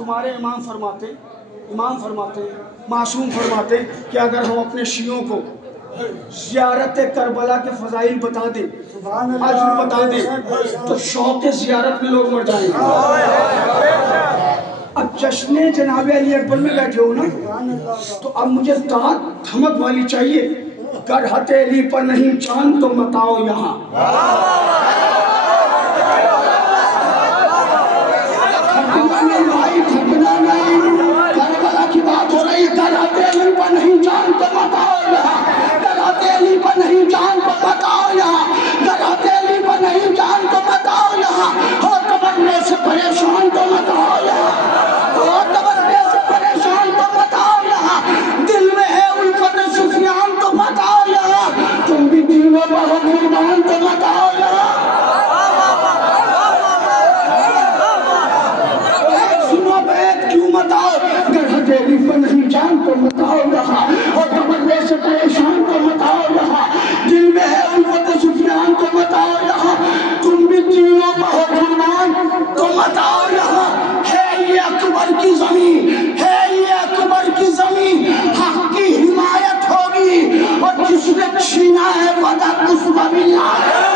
تمہارے امام فرماتے معصوم فرماتے کہ اگر ہم اپنے شیعوں کو زیارت کربلا کے فضائل بتا دیں، اجر بتا دیں، تو شوق زیارت میں لوگ مر جائیں گے۔ اب جشن جناب علی اکبر میں بیٹھے ہو نا، تو اب مجھے دھمک والی چاہیے، گر ہتھیلی پر نہیں چاند تو مت آؤ یہاں۔ تھکنا نہیں، کربلا کی بات ہو رہی، گر ہتھیلی پر نہیں چاند تو مت آؤ یہاں، گر ہتھیلی پر نہیں چاند تو مت آؤ یہاں، گر ہتھیلی پر نہیں چاند تو مت آؤ یہاں، ہو تمنے سے پریشان تو مت آؤ یہاں، ہو تمنے سے پریشان تو مت آؤ یہاں، دل میں ہے الفت سفیان تو مت آؤ یہاں، تم بھی دینوں پر ہو قربان تو مت آؤ یہاں۔ سنو بیت کیوں مت آؤ، گر ہتھیلی پر نہیں چاند تو مت آؤ یہاں، ہو تمنے سے پریشان تو مت آؤ یہاں، دل میں ہے الفت سفیان تو مت آؤ یہاں، تم بھی دینوں پر ہو قربان تو مت آؤ یہاں۔ ہے یہ اکبر کی زمین، ہے یہ اکبر کی زمین، حق کی حمایت ہوگی، اور جس نے چھینا ہے وعدہ اس پر بھی لعنت۔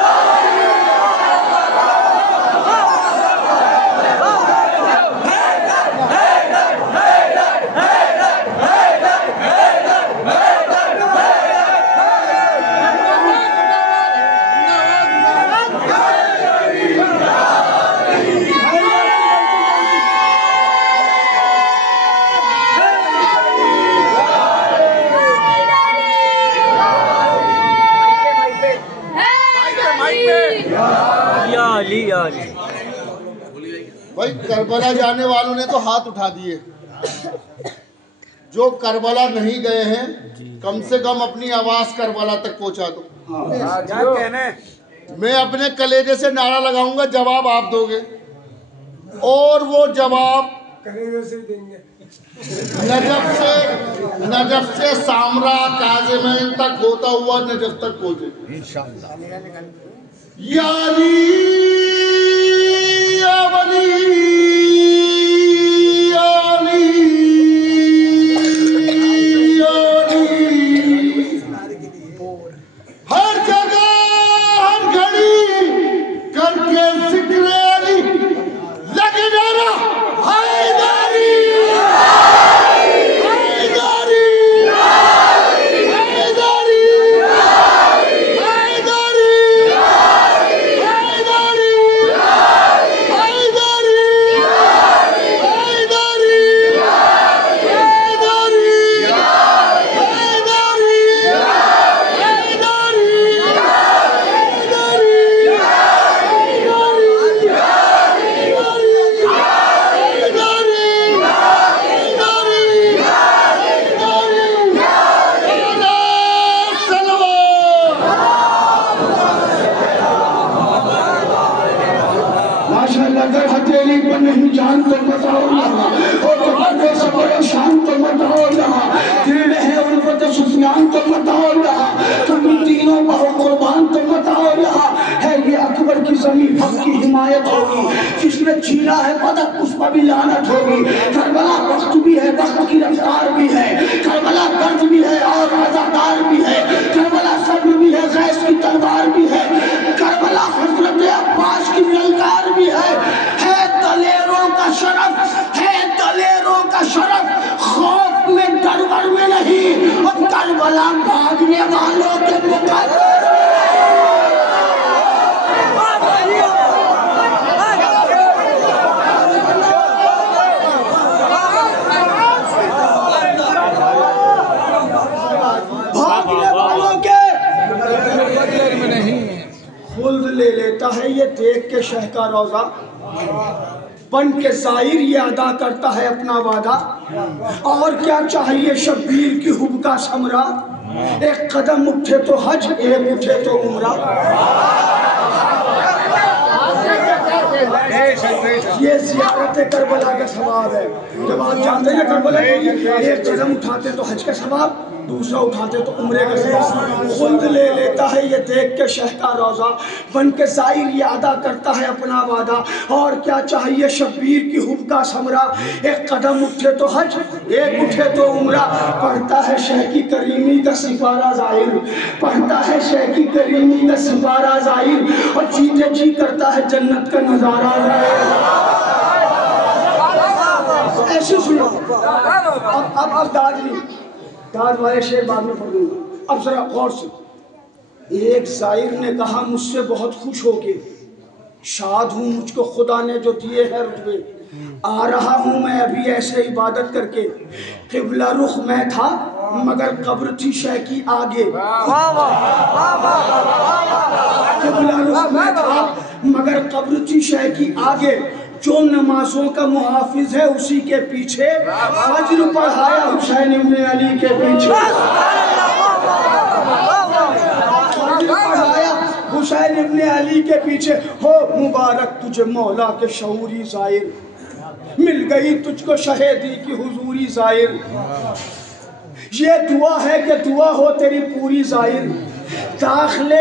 بھائی کربلا جانے والوں نے تو ہاتھ اٹھا دیے، جو کربلا نہیں گئے ہیں کم سے کم اپنی آواز کربلا تک پہنچا دو۔ میں اپنے کلیجے سے نعرہ لگاؤں گا، جواب آپ دو گے، اور وہ جواب نجف سے سامرا کاظمین تک ہوتا ہوا نجف تک پہنچے انشاءاللہ۔ یا علی یا ولی یا علی یا علی، ہر جگہ ہر گھڑی کر کے ذکر علی لگ جانا، حیدری اگر ہتھیلی پر نہیں جان تو بتاؤ یہاں، اور تمہارے سے پریشان تو بتاؤ یہاں، دل میں ہے الفت سفیان تو بتاؤ یہاں، تم تینوں پر قربان تو بتاؤ یہاں۔ ہے یہ اکبر کی زمین، حق کی حمایت ہوگی، جس نے چھینا ہے پدک اس پر بھی لعنت ہوگی۔ کربلا وقت بھی ہے، وقت کی رفتار بھی ہے، کربلا درد بھی ہے اور عزادار بھی ہے، کربلا صبر بھی ہے، غیث کی تلوار بھی ہے، کربلا حضرت عباس کی للکار بھی ہے۔ دلیروں کا شرف ہے، دلیروں کا شرف خوف میں ڈر میں نہیں، اور کربلا بھاگنے والوں کے مقدر بھاگنے والوں کے خلد لے لیتا ہے یہ دیکھ کے شہ کا روزہ، بن کے ظاہر یہ ادا کرتا ہے اپنا وعدہ، اور کیا چاہیے شبیر کی حب کا ثمرہ، ایک قدم اٹھے تو حج، ایک اٹھے تو عمرہ۔ یہ زیارت کربلا کا ثواب ہے۔ جب آپ جاتے ہیں کربلا ایک قدم اٹھاتے تو حج کا ثواب، दूसरा उठाते तो उम्रे का ज़िम्मा खुद ले लेता है ये देख के शह का रोज़ा, बन के ज़ाहिर ये अदा करता है अपना वादा। और क्या चाहिए शब्बीर की हुब का समरा, एक कदम उठे तो हज, एक उठे तो उम्रा। पढ़ता है शह की करीमी का सिपारा ज़ाहिर, पढ़ता है शह की करीमी का सिपारा ज़ाहिर, और जीते जी करता है जन्नत का नज़ारा ज़ाहिर। ऐसे सुनो, अब दाद नहीं, दाद वाले शेर बाद में पढ़ दूंगा। अब जरा गौर से, एक ज़ाहिर ने कहा मुझसे बहुत खुश होके, शाद हूँ मुझको खुदा ने जो दिए हैं रुतबे, आ रहा हूँ मैं अभी ऐसे इबादत करके, क़िबला रुख मैं था मगर कब्र थी शह की आगे, क़िबला रुख मैं था मगर कब्र थी शह की आगे, जो नमाजों का मुहाफिज है उसी के पीछे, फज्र पढ़ाया हुसैन इब्ने अली के पीछे, फज्र पढ़ाया हुसैन इब्ने अली के पीछे। हो मुबारक तुझे मौला के शऊरी ज़ाहिर, मिल गई तुझको शहीदी की हुजूरी ज़ाहिर, ये दुआ है कि दुआ हो तेरी पूरी ज़ाहिर, दाखिले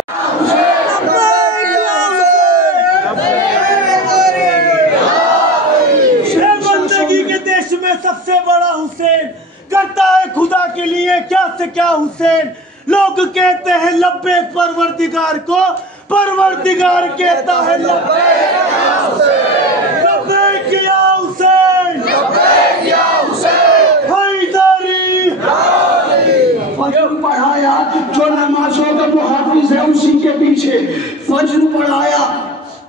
सबसे बड़ा हुसैन करता है खुदा के लिए क्या से क्या हुसैन, लोग कहते हैं लब्बैक परवरदिगार को, परवरदिगार कहता है लब्बैक या हुसैन, हैदरी। फज्र पढ़ाया जो नमाजों का मुहाफिज है उसी के पीछे, फज्र पढ़ाया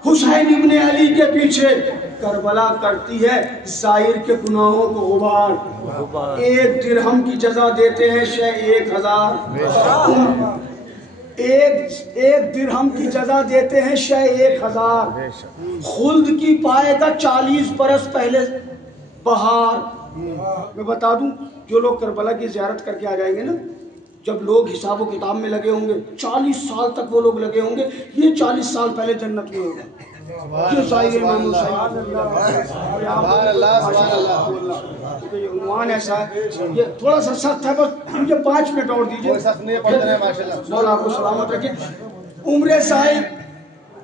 हुसैन इब्ने अली के पीछे, करबला करती है ज़ाहिर के गुनाहों को गुबार, एक दिरहम की जजा देते हैं शह 1000, एक दिरहम की जजा देते हैं शह 1000, खुल्द की पाएगा 40 बरस पहले बहार। मैं बता दूं, जो लोग करबला की ज़ियारत करके आ जाएंगे ना, जब लोग हिसाब व किताब में लगे होंगे 40 साल तक वो लोग लगे होंगे, ये 40 साल पहले जन्नत में होगा। ये ज़ाहिर इमाम हुसैन ऐसा है, ये थोड़ा सा सख्त है, बस मुझे 5 मिनट और दीजिए, मौला आपको सलामत रखे। उम्र ज़ाहिर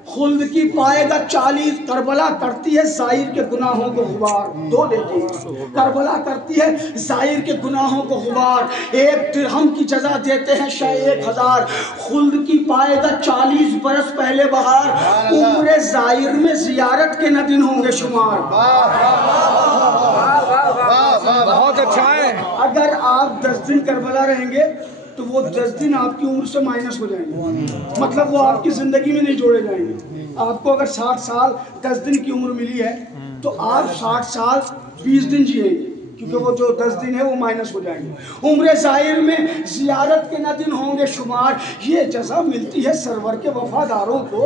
खुल्द की पाएगा 40, करबला करती है ज़ाहिर के गुनाहों को गुबार, दो लेती है, करबला करती है ज़ाहिर के गुनाहों को गुबार, एक दिरहम की जजा देते हैं शह 1000, खुल्द की पाएगा 40 बरस पहले बहार, उम्र ज़ाहिर में ज़ियारत के न दिन होंगे शुमार। बहुत अच्छा है। अगर आप 10 दिन करबला रहेंगे तो वो 10 दिन आपकी उम्र से माइनस हो जाएंगे, मतलब वो आपकी ज़िंदगी में नहीं जोड़े जाएंगे। आपको अगर 60 साल 10 दिन की उम्र मिली है तो आप 60 साल 20 दिन जिएंगे, क्योंकि वो जो 10 दिन है वो माइनस हो जाएंगे। उम्र ज़ाहिर में ज़ियारत के न दिन होंगे शुमार, ये जज़ा मिलती है सरवर के वफादारों को,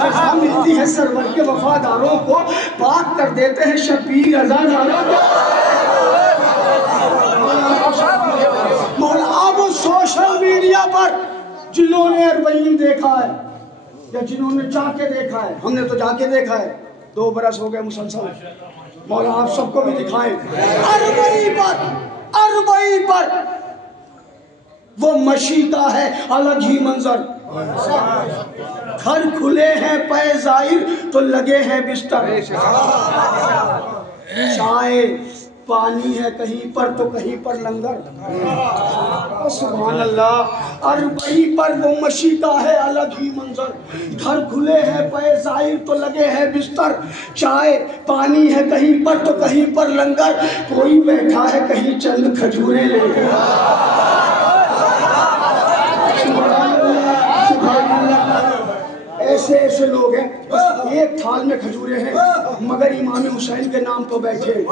जज़ा मिलती है सरवर के वफादारों को, पाक कर देते हैं शब्बीर अज़ादारों को। मौला अब सोशल मीडिया पर जिन्होंने अरबईन देखा है या जिन्होंने जाके देखा है, हमने तो जाके देखा है, 2 बरस हो गए मुसलसल, मौला आप सबको भी दिखाएं। अरबई पर वो मशी का है अलग ही मंजर, घर खुले हैं पे ज़ाहिर तो लगे हैं बिस्तर, चाय पानी है कहीं पर तो कहीं पर लंगर, सुभान अल्लाह। अरबई पर वो मशी का है अलग ही मंजर, घर खुले हैं पे ज़ाहिर तो लगे हैं बिस्तर, चाय पानी है कहीं पर तो कहीं पर लंगर, कोई बैठा है कहीं चंद खजूरें लेकर। ऐसे ऐसे लोग हैं, बस एक थाल में खजूरें हैं मगर इमाम हुसैन के नाम तो बैठे हैं।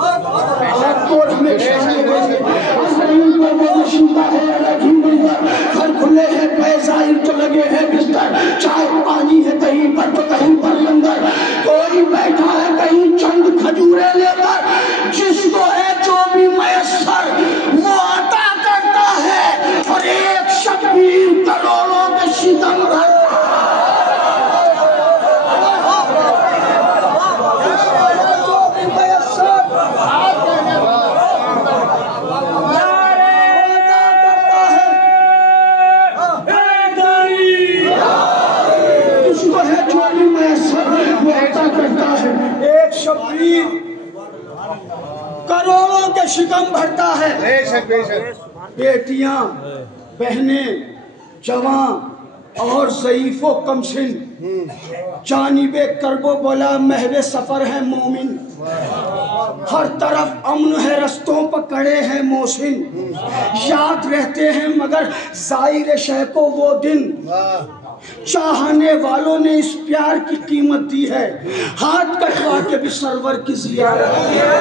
घर खुले हैं पे ज़ाहिर तो लगे हैं बिस्तर, चाय पानी है कहीं पर तो कहीं पर लंगर, कोई बैठा है कहीं चंद खजूरें लेकर, जिसको है जो भी मयस्सर वो अता करता है, और एक शब्बीर करोड़ों के सितम शब्बीर करोड़ों के शिकम भरता है। बेटियां, बहनें, जवान और ज़ईफ़ो कमसिन, जानिबे करबो बोला महवे सफर है मोमिन। हर तरफ अमन है, रस्तों पर खड़े हैं मोहसिन। याद रहते हैं मगर ज़ाहिर शह को वो दिन, चाहने वालों ने इस प्यार की कीमत दी है। हाथ कटवा के भी सरवर की ज़ियारत की है।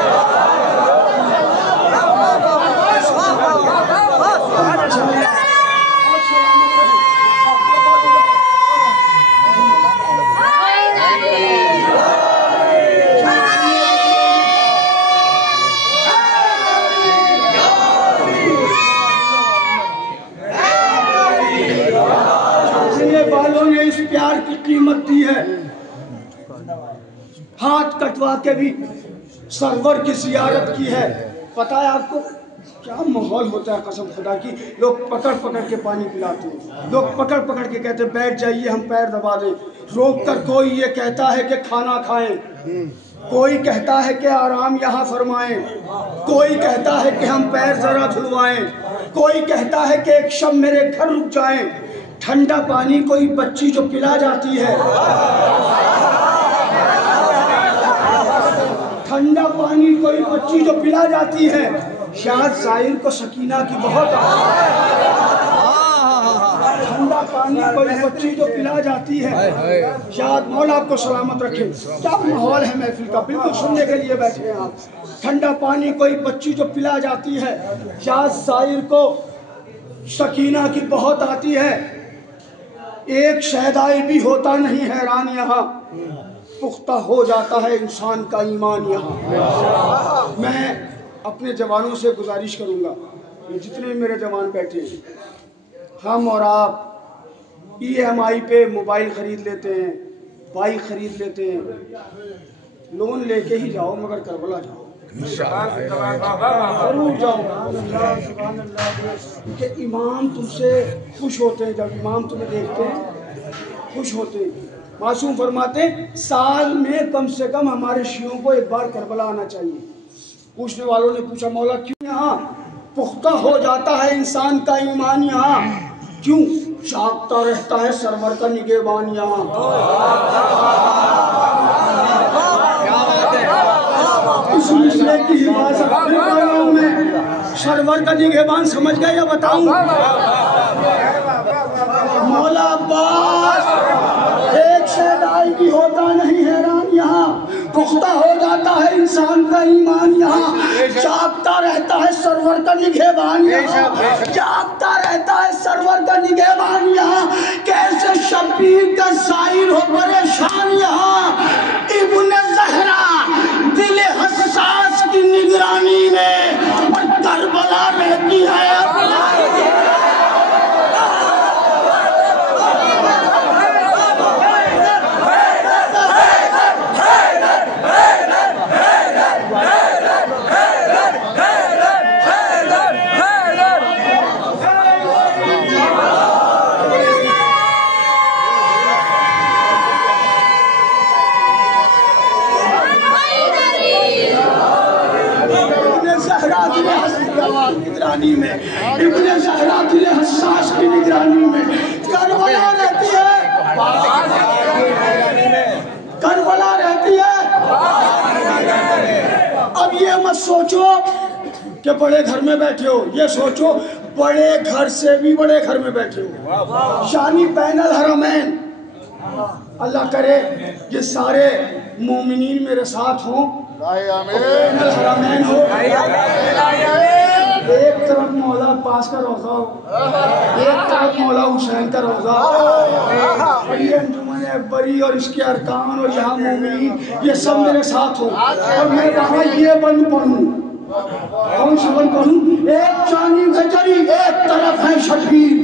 प्यार की कीमत दी है। हाथ कटवा के भी सरवर की जियारत की है। पता है आपको क्या माहौल होता है कसम खुदा की। लोग पकड़ पकड़ के पानी पिलाते हैं, लोग पकड़ पकड़ के कहते हैं बैठ जाइए हम पैर दबा दें। रोक कर कोई ये कहता है कि खाना खाएं, कोई कहता है कि आराम यहाँ फरमाएं, कोई कहता है कि हम पैर जरा धुलवाएं, कोई कहता है कि एक शब मेरे घर रुक जाएं। ठंडा पानी कोई बच्ची जो पिला जाती है, ठंडा पानी कोई बच्ची जो पिला जाती है, शायद ज़ाहिर को सकीना की बहुत ठंडा पानी कोई बच्ची जो पिला जाती है, शायद मौला आपको सलामत रखे। क्या माहौल है महफिल का, बिल्कुल सुनने के लिए बैठे हैं आप। ठंडा पानी कोई बच्ची जो पिला जाती है, शायद ज़ाहिर को सकीना की बहुत आती है। एक शहदाई भी होता नहीं हैरान यहाँ, पुख्ता हो जाता है इंसान का ईमान यहाँ। मैं अपने जवानों से गुजारिश करूँगा, जितने मेरे जवान बैठे हैं, हम और आप EMI पे मोबाइल ख़रीद लेते हैं, बाइक ख़रीद लेते हैं, लोन लेके ही जाओ मगर करबला जाओ, जरूर जाओ। कि इमाम तुमसे खुश होते हैं, जब इमाम तुम्हें देखते हैं खुश होते हैं। मासूम फरमाते साल में कम से कम हमारे शियों को एक बार करबला आना चाहिए। पूछने वालों ने पूछा मौला क्यों यहाँ पुख्ता हो जाता है इंसान का ईमान यहाँ, क्यों जागता रहता है सरवर का निगहबान यहाँ। इस मिसरे की हिफाजत में सरवर का निगहबान समझ गए या बताऊं? मौला अब्बास एक शहदाई भी होता नहीं हैरान यहाँ, पुख्ता हो जाता है इंसान का ईमान यहाँ। जागता रहता है सरवर का निगहबान यहाँ, जागता रहता है सरवर का निगहबान यहाँ। कैसे शब्बीर का ज़ाहिर हो परेशान यहाँ, इब्ने ज़हरा दिल हसास की निगरानी में और करबला रहती है। निगरानी में इब्ने ज़हरा दिल हसास की निगरानी में करबला रहती है, करबला रहती है। अब ये मत सोचो कि बड़े घर में बैठे हो, ये सोचो बड़े घर से भी बड़े घर में बैठे हो। शानी बैनल हरमैन, अल्लाह करे ये सारे मोमिनीन मेरे साथ हों, बैनल हरमैन हो। एक तरफ मौला अब्बास का रोज़ा हो, एक तरफ मौला हुसैन का रोज़ा हो, ये अंजुमन अकबरी और इसके अरकान और यहाँ मोमिनीन ये सब मेरे साथ हो। और मैं वहाँ ये बंद पढ़ूँ, कौन सा बंद पढ़ूँ? एक चानी गजरी एक तरफ है शब्बीर।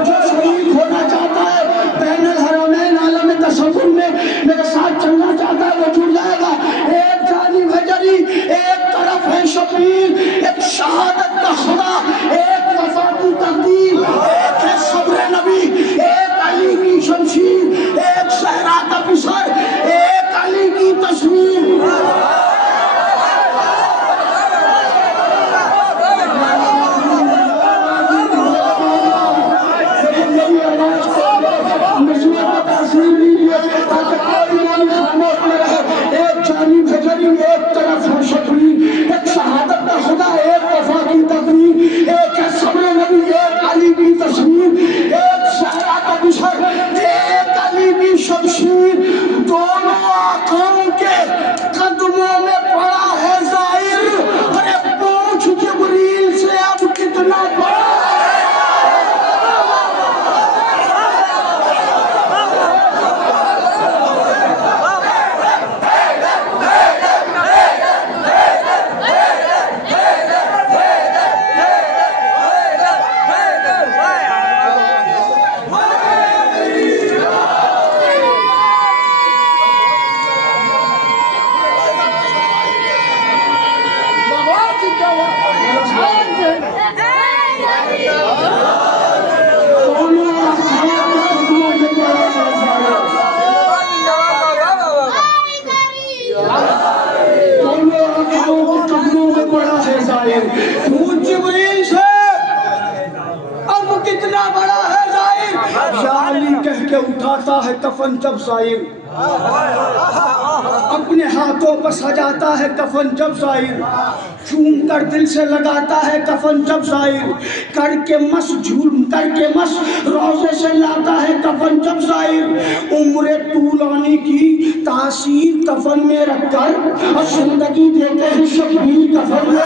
जो शरीक होना चाहता है बैनुल हरमैन आलम तसव्वुर में मेरे साथ चलना चाहता है वो जुड़ जाएगा। एक जानी भजरी एक तरफ है शब्बीर, एक शहादत का खुदा, एक वफा की तकदीर, एक है सब्र नबी, एक उठाता है कफन जब साहिर, अपने हाथों पर सजाता है कफन जब साहिर, चूम कर दिल से लगाता है कफन जब साहिर, करके मस झूम करके मस रोज़े से लाता है कफन जब साहिर। उम्र तूलानी की तासीर कफन में रखकर और जिंदगी देते हैं शबीर कफन में।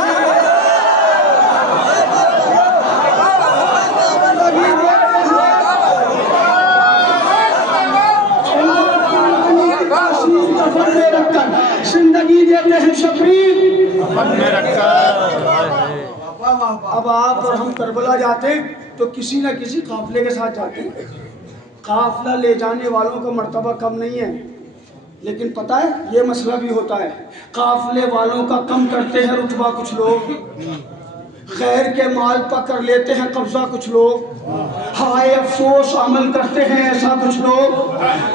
जिंदगी देते हैं शबीर में रखकर। अब आप और हम करबला जाते तो किसी न किसी काफिले के साथ जाते। काफिला ले जाने वालों का मर्तबा कम नहीं है, लेकिन पता है ये मसला भी होता है, काफिले वालों का कम करते हैं रुतबा कुछ लोग, गैर के माल पर कर लेते हैं कब्जा कुछ लोग, हाय अफसोस अमल करते हैं ऐसा कुछ लोग,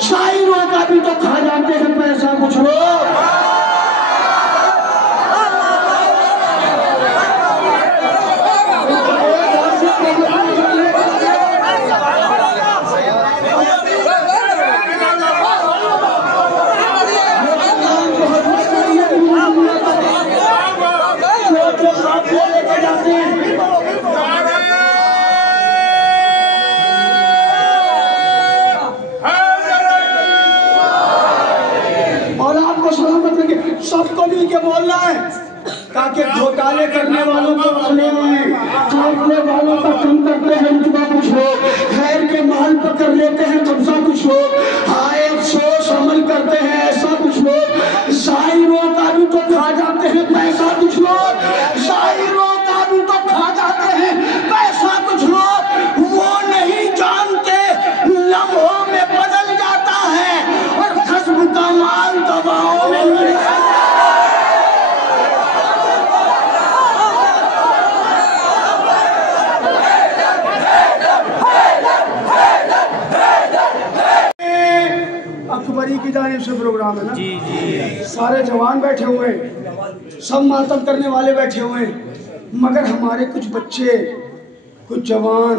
शायरों का भी तो खा जाते हैं पैसा कुछ लोग। सबको मिल के बोलना है ताकि घोटाले करने वालों को रखने आए, काफले वालों का कम करते हैं रुतबा कुछ लोग, खैर के माल पर कर लेते हैं कब्जा कुछ लोग, हाय अफसोस अमल करते हैं ऐसा कुछ लोग, शायरों का भी तो खा जाते हैं पैसा कुछ लोग, शायरों का भी तो खा जाते हैं पैसा कुछ लोग। वो नहीं जानते लम्हों में बदल जाता है और खस्म का माल दबाओं में मिल जाता है। अकबरी की जानिब से प्रोग्राम है ना जी जी, सारे जवान बैठे हुए हैं, सब मातम करने वाले बैठे हुए हैं, मगर हमारे कुछ बच्चे कुछ जवान,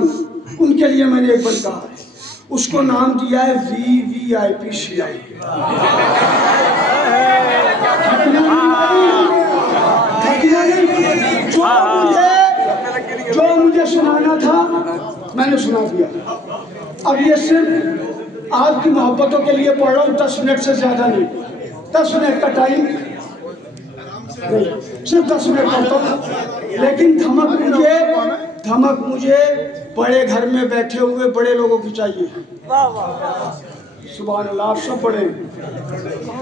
उनके लिए मैंने एक बंद कहा है, उसको नाम दिया है VVIP CI। जो मुझे सुनाना था मैंने सुना दिया। अब ये सिर्फ आपकी मोहब्बतों के लिए पढ़ रहा हूँ, 10 मिनट से ज्यादा नहीं, 10 मिनट का टाइम नहीं, सिर्फ 10 मिनट पढ़ता हूँ, लेकिन धमक मुझे बड़े घर में बैठे हुए बड़े लोगों की चाहिए। सुभान अल्लाह, आप सब पढ़े।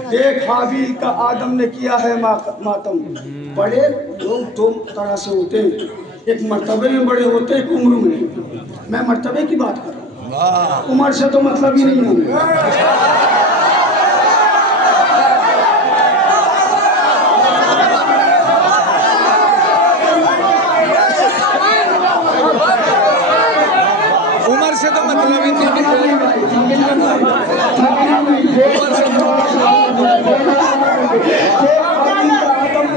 देख हाबील का आदम ने किया है मातम। बड़े लोग दो तरह से होते हैं, एक मर्तबे में बड़े होते हैं, एक उम्र में। मैं मर्तबे की बात कर रहा हूँ, उम्र से तो मतलब ही नहीं है। उम्र से तो मतलब ही नहीं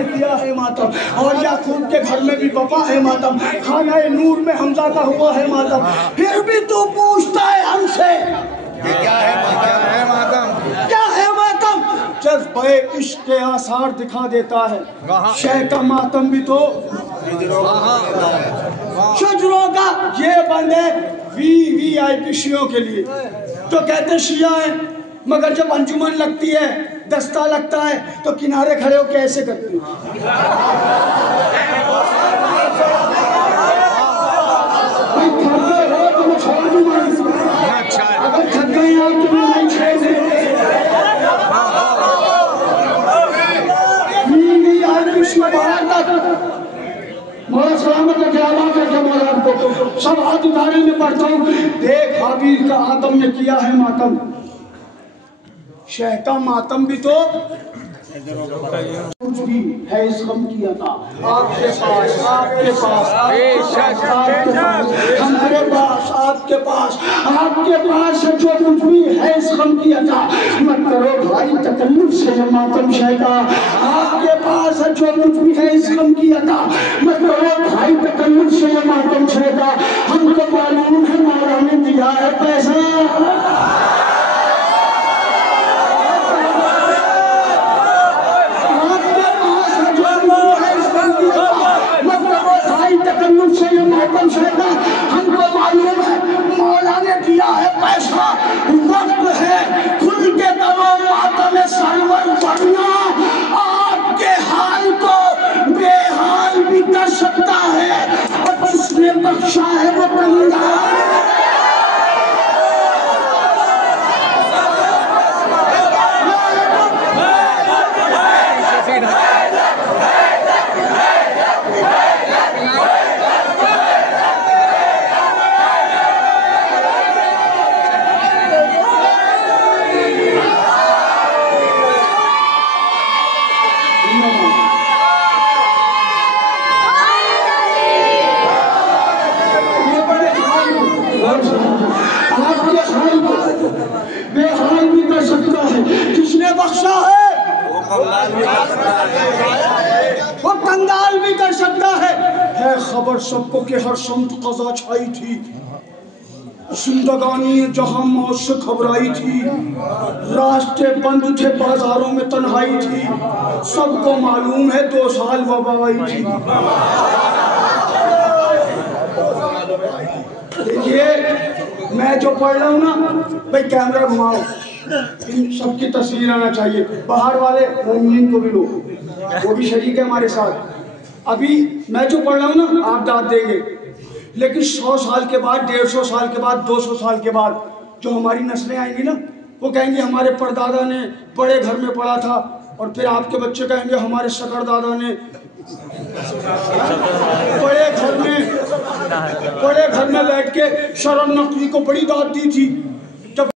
किया है मातम, और याकूब के घर में भी बपा है मातम, खाना नूर में हमजा का हुआ है मातम, फिर भी तू पूछता है हमसे क्या है मातम, क्या है मातम। जब बड़े इश्क के आसार दिखा देता है, शह का मातम भी तो शुजरों का। ये बंद है VVIP शियों के लिए, तो कहते शिया है, मगर जब अंजुमन लगती है, दस्ता लगता है, तो किनारे खड़े हो कैसे करते हैं। अगर थक गए आप तो नहीं छोड़ मौला सलामत का ख्याल करके मौला को सब हाथ उठाने में पढ़ता हूँ। देख हाबील का आदम ने किया है मातम, शह का मातम भी तो कुछ भी है इस गम की अता। आपके पास हमारे पास आपके पास है जो कुछ भी है इस गम की अता। मत करो भाई तकल्लुफ से ये मातम शहदा, आपके पास है जो कुछ भी है इस गम की अता। मत करो भाई तकल्लुफ से ये मातम शहदा, हमको मालूम है मौला ने दिया है पैसा। पैसा वक्त है खुल के करो मातम सरवर, वरना आपके हाल को बेहाल भी कर सकता है, और जिसने बख्शा है वो कंगाल बेहाल भी कर सकता है, जिसने बख्शा है वो कंगाल भी कर सकता है खबर सबको कि हर समत क़ज़ा छाई थी, जिंदगानी जहां मौत से घबराई थी, रास्ते बंद थे, बाजारों में तन्हाई थी, सबको मालूम है 2 साल वबा आई थी। देखिए मैं जो पढ़ रहा हूँ ना भाई, कैमरा घुमाओ, इन सबकी तस्वीर आना चाहिए, बाहर वाले मोमिन को भी लो, वो भी शरीक है हमारे साथ। अभी मैं जो पढ़ रहा हूँ ना आप दाद देंगे, लेकिन 100 साल के बाद, 150 साल के बाद, 200 साल के बाद जो हमारी नस्लें आएंगी ना, वो कहेंगे हमारे परदादा ने बड़े घर में पढ़ा था, और फिर आपके बच्चे कहेंगे हमारे सकड़ दादा ने बड़े घर में बैठ के शरम नकवी को बड़ी दाद दी थी। जब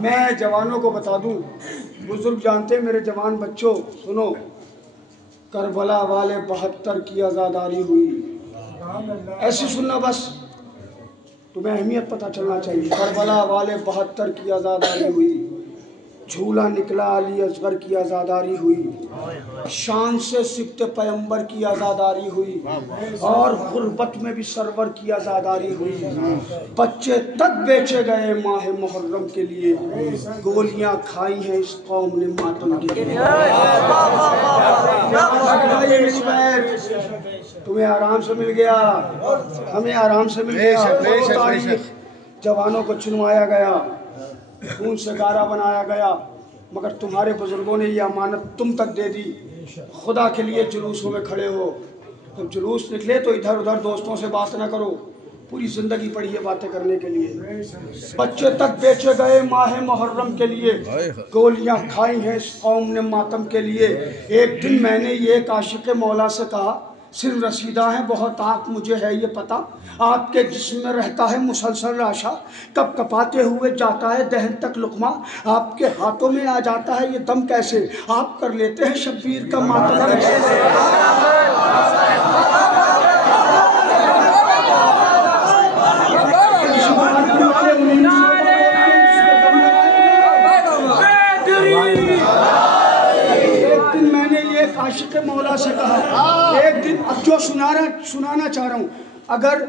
मैं जवानों को बता दूं, बुजुर्ग जानते, मेरे जवान बच्चों सुनो, करबला वाले 72 की आज़ादारी हुई, ऐसे सुनना बस, तुम्हें अहमियत पता चलना चाहिए। करबला वाले 72 की आज़ादारी हुई, झूला निकला अली असगर की आज़ादारी हुई, शान से सिकते पैगंबर की आज़ादारी हुई, और गुर्बत में भी सरवर की आज़ादारी हुई। बच्चे तक बेचे गए माह मुहर्रम के लिए, गोलियां खाई हैं इस कौम ने मातम के लिए। तुम्हें आराम से मिल गया, हमें आराम से मिल गया, जवानों को चुनवाया गया, खून से गारा बनाया गया, मगर तुम्हारे बुजुर्गों ने ये अमानत तुम तक दे दी। खुदा के लिए जुलूसों में खड़े हो, जब जुलूस निकले तो इधर उधर दोस्तों से बात ना करो, पूरी जिंदगी पड़ी है बातें करने के लिए। बच्चे तक बेचे गए माह मुहर्रम के लिए, गोलियां खाई हैं इस कौम ने मातम के लिए। एक दिन मैंने ये एक आशिक़ मौला से कहा, सिर रसीदा है बहुत आँख मुझे है ये पता, आपके जिस्म में रहता है मुसलसल राशा, कब कपाते हुए जाता है दहन तक लुक़मा, आपके हाथों में आ जाता है ये दम कैसे, आप कर लेते हैं शब्बीर का मातम कैसे। आशिक़ मौला से कहा, एक दिन, अब जो सुनाना चाह रहा हूँ, अगर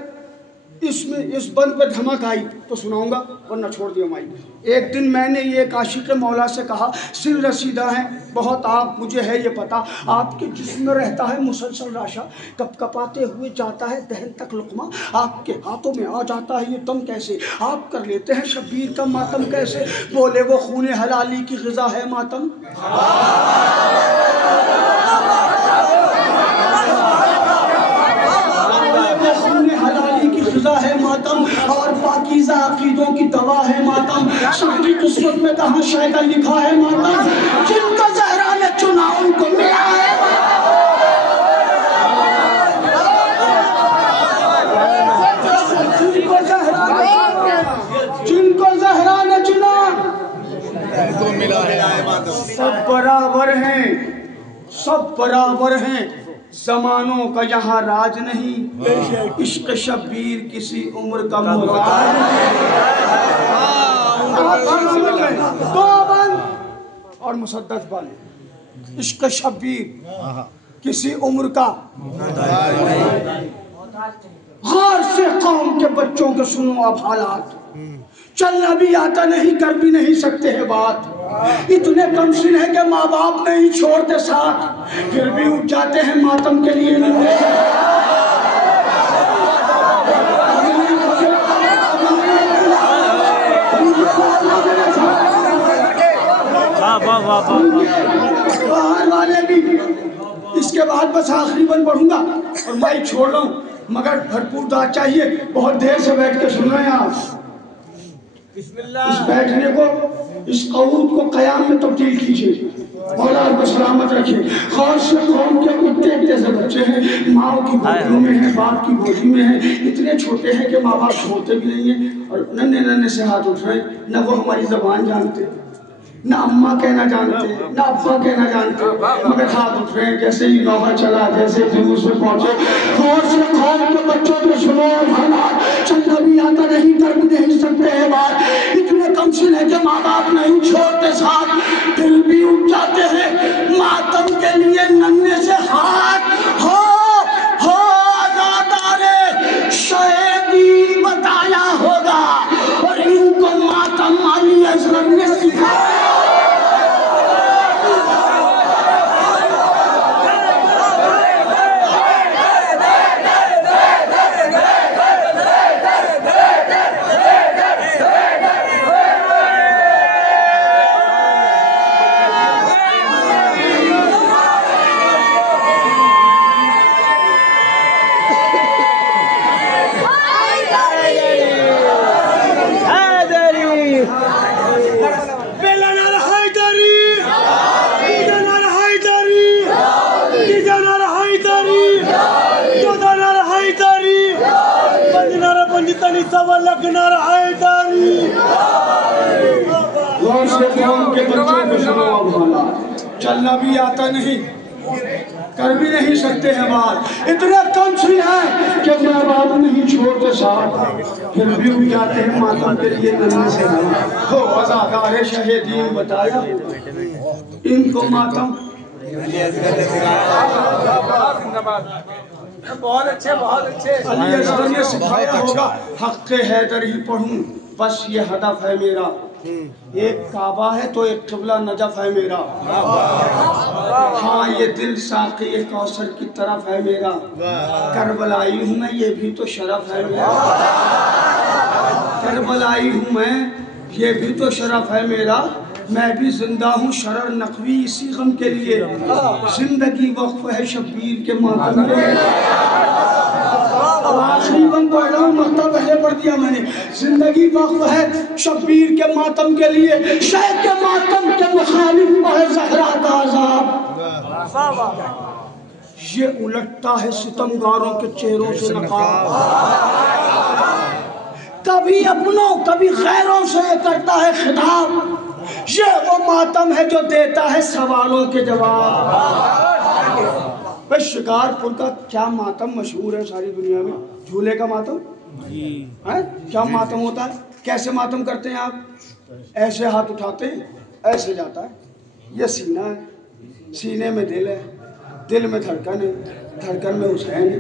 इसमें इस बंद पे धमक आई तो सुनाऊंगा, वरना छोड़ दिया माइक। एक दिन मैंने ये एक आशिक़ मौला से कहा, सिल रसीदा है बहुत आप मुझे है ये पता, आपके जिस्म में रहता है मुसलसल राशा, कब कपाते हुए जाता है दहन तक लुक़मा, आपके हाथों में आ जाता है ये दम कैसे, आप कर लेते हैं शब्बीर का मातम कैसे। बोले वो खून हलाली की ग़िज़ा है मातम, है मातम, और पाकीज़ा अक़ीदों की दवा है मातम, सबकी किस्मत में कहाँ शायद लिखा है मातम, जिनको ज़हरा ने चुना उनको मिला है जिनको ज़हरा ने चुना उनको मिला है। सब बराबर हैं, सब बराबर हैं, ज़मानों का यहाँ राज नहीं, इश्क़ शब्बीर किसी उम्र का मुराद नहीं। दो बंद और मुसद्दस बंद, इश्क़ शब्बीर किसी उम्र का। गौर से कौम के बच्चों के सुनो अब हालात, चलना भी आता नहीं, कर भी नहीं सकते हैं बात, इतने कमसिन है कि माँ बाप नहीं छोड़ते साथ, फिर भी उठ जाते हैं मातम के लिए। बाहर वाले भी। इसके बाद बस आखिरी बन पढ़ूंगा और मैं छोड़ रहा हूँ, मगर भरपूर दाद चाहिए। बहुत देर से बैठ के सुन रहे हैं आप। इस बैठने को, इस कऊद को कयाम में तब्दील कीजिए। मौला आपको सलामत रखिए। खास से कौम के कुत्ते जैसे बच्चे हैं, माँ की गोदियों में हैं, बाप की गोदी में हैं, इतने छोटे हैं कि माँ बाप छोड़ते भी नहीं हैं, और नन्हे नन्हे से हाथ उठ रहे हैं। न वो हमारी ज़बान जानते, न अम्मा कहना जानते, न अब्बा कहना जानते, मगर हाथ उठ रहे हैं जैसे ही नौबत चला, जैसे जुलूस में पहुंचे। खास से कौम के बच्चों को सुनो, चलना भी आता नहीं, कर भी नहीं सकते हैं बात। इतने कमसिन है कि माँ बाप नहीं छोड़ते साथ, दिल भी उठ जाते हैं मातम के लिए। नन्हे से हाथ हो आज़ादारे शहीदी बताया होगा, और इनको मातम अली असगर ने सिखाया। चलना भी आता नहीं, कर भी नहीं सकते हैं बात। इतने कम सी हैं कि माँ बाप नहीं छोड़ते साथ, फिर भी उठ जाते हैं मातम के लिए। नन्हे से हो अज़ादारे शहीदी बताया इनको मातम। बहुत अच्छे, बहुत अच्छे। अली असगर ने सिखाया होगा, हक़ हैदर ही पढ़ूं बस ये हदफ है मेरा। एक काबा है तो एक क़िबला नजफ है मेरा। हाँ ये दिल साक़ी कौसर की तरफ है मेरा। करबलाई हूँ मैं, ये भी तो शरफ है मेरा। करबलाई हूँ मैं, ये भी तो शरफ है मेरा। मैं भी जिंदा हूँ शरर नकवी इसी गम के लिए। जिंदगी वक्फ है शब्बीर के मातम में। आखिरी बन पढ़ रहा हूँ, मक्ता पहले पढ़ दिया मैंने। जिंदगी वक्फ है शब्बीर के मातम के लिए, शहर के मातम के मुखालिफ है ज़हरा का अज़ाब। ये उलटता है सितमगारों के चेहरों से नकाब। कभी अपनों कभी गैरों से करता है खिताब। ये वो मातम है जो देता है सवालों के जवाब। भाई शिकारपुर का क्या मातम मशहूर है सारी दुनिया में? झूले का मातम है। क्या मातम होता है? कैसे मातम करते हैं आप? ऐसे हाथ उठाते हैं, ऐसे जाता है, ये सीना है, सीने में दिल है, दिल में धड़कन है, धड़कन में हुसैन है।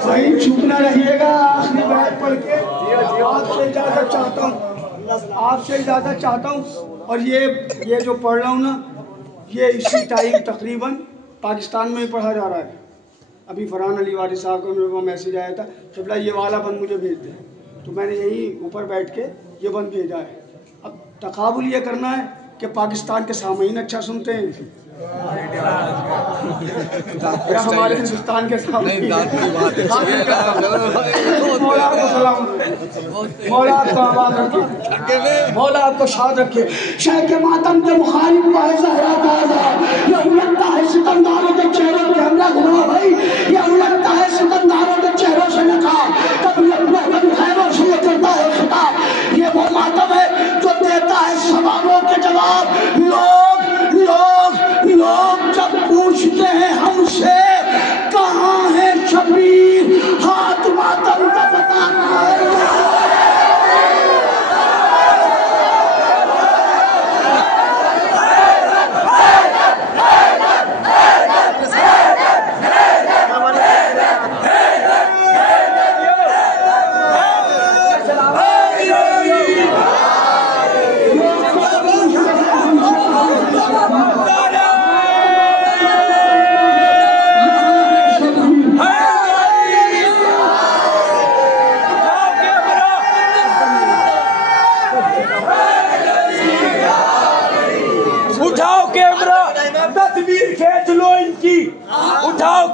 भाई चुप ना रहिएगा, आखिरी बैठ पढ़ के आपसे इजाजत चाहता हूँ, आपसे इजाजत चाहता हूँ। और ये जो पढ़ रहा हूँ ना, ये इसी टाइम तकरीबन पाकिस्तान में ही पढ़ा जा रहा है। अभी फरहान अली वारिस साहब का मेरे को मैसेज आया था, क़िबला ये वाला बंद मुझे भेज दे, तो मैंने यही ऊपर बैठ के ये बंद भेजा है। अब तकाबुल ये करना है कि पाकिस्तान के सामईन अच्छा सुनते हैं या हमारे हिंदुस्तान के सामईन। मौला आपको सलाम, मौला आपको आबाद रखे, मौला आपको शाद रखे। शह के मातम के मुखालिफ है ज़हरा का अज़ाब। ये उलटता है सितमगारों के चेहरों पे हमला घुमा भाई, ये उलटता है सितमगारों के चेहरों से नकाब। कभी अपना कभी खैरों से ये करता है खिताब। ये वो मातम है जो देता है सवालों के जवाब। लोग जब पूछते हैं हमसे कहाँ है शबीर, हाथ मातम का बताना है।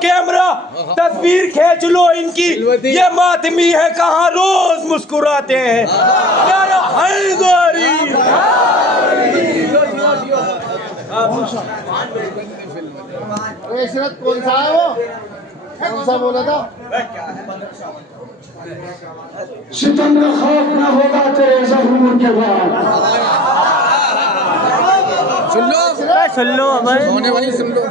कैमरा तस्वीर खींच लो इनकी, ये मातमी है कहाँ रोज मुस्कुराते हैं। यार हैदरी इशरत कौन सा है वो, कौन सा बोला था? सितम का खौफ न होगा तेरे ज़हूर के बाद। सुन लो सोने भाई सुन लो।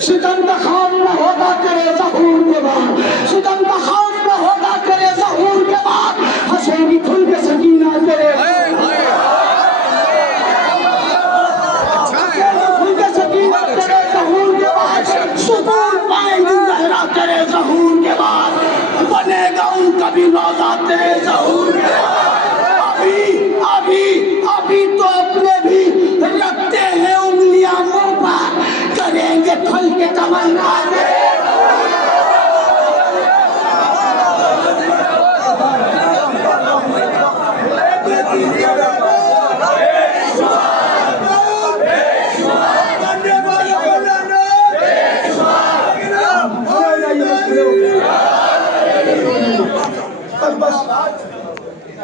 सितम का खौफ न होगा तेरे ज़हूर के बाद, सितम का खौफ न होगा तेरे ज़हूर के बाद, हंसेगी खुल के सकीना तेरे, खुल के सकीना तेरे ज़हूर के बाद, सुकून पाएंगी ज़हरा तेरे ज़हूर के बाद, बनेगा उनका भी रोज़ा तेरे ज़हूर के बाद। अभी तो अपने भी रखते हैं उंगलियां मुंह पर, करेंगे खुल के तमन्ना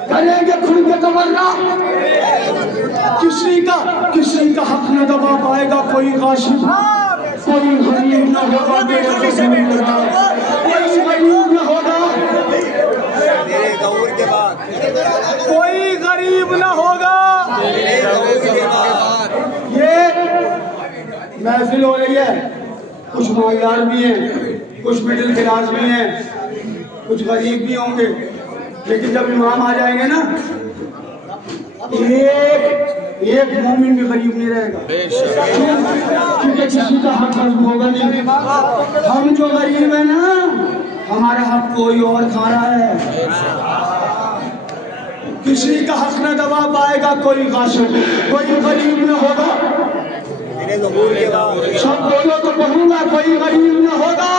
करेंगे खुल के तमन्ना। किसी का हक न दबा पाएगा कोई गाशिब, कोई गरीब न होगा मेरे ज़मीन का, कोई गरीब न होगा, कोई गरीब न होगा। ये महफिल हो रही है, कुछ मालदार भी हैं, कुछ मिडिल क्लास भी हैं, कुछ गरीब भी होंगे, लेकिन जब इमाम आ जाएंगे ना, एक मोमिन भी गरीब नहीं रहेगा, क्योंकि किसी का हक हजम होगा नहीं। हम जो गरीब है ना, हमारा हक कोई और खा रहा है। किसी का हक न दबा पाएगा कोई गाशिब, कोई गरीब न होगा। सब बोलो तो कहूँगा कोई गरीब न होगा।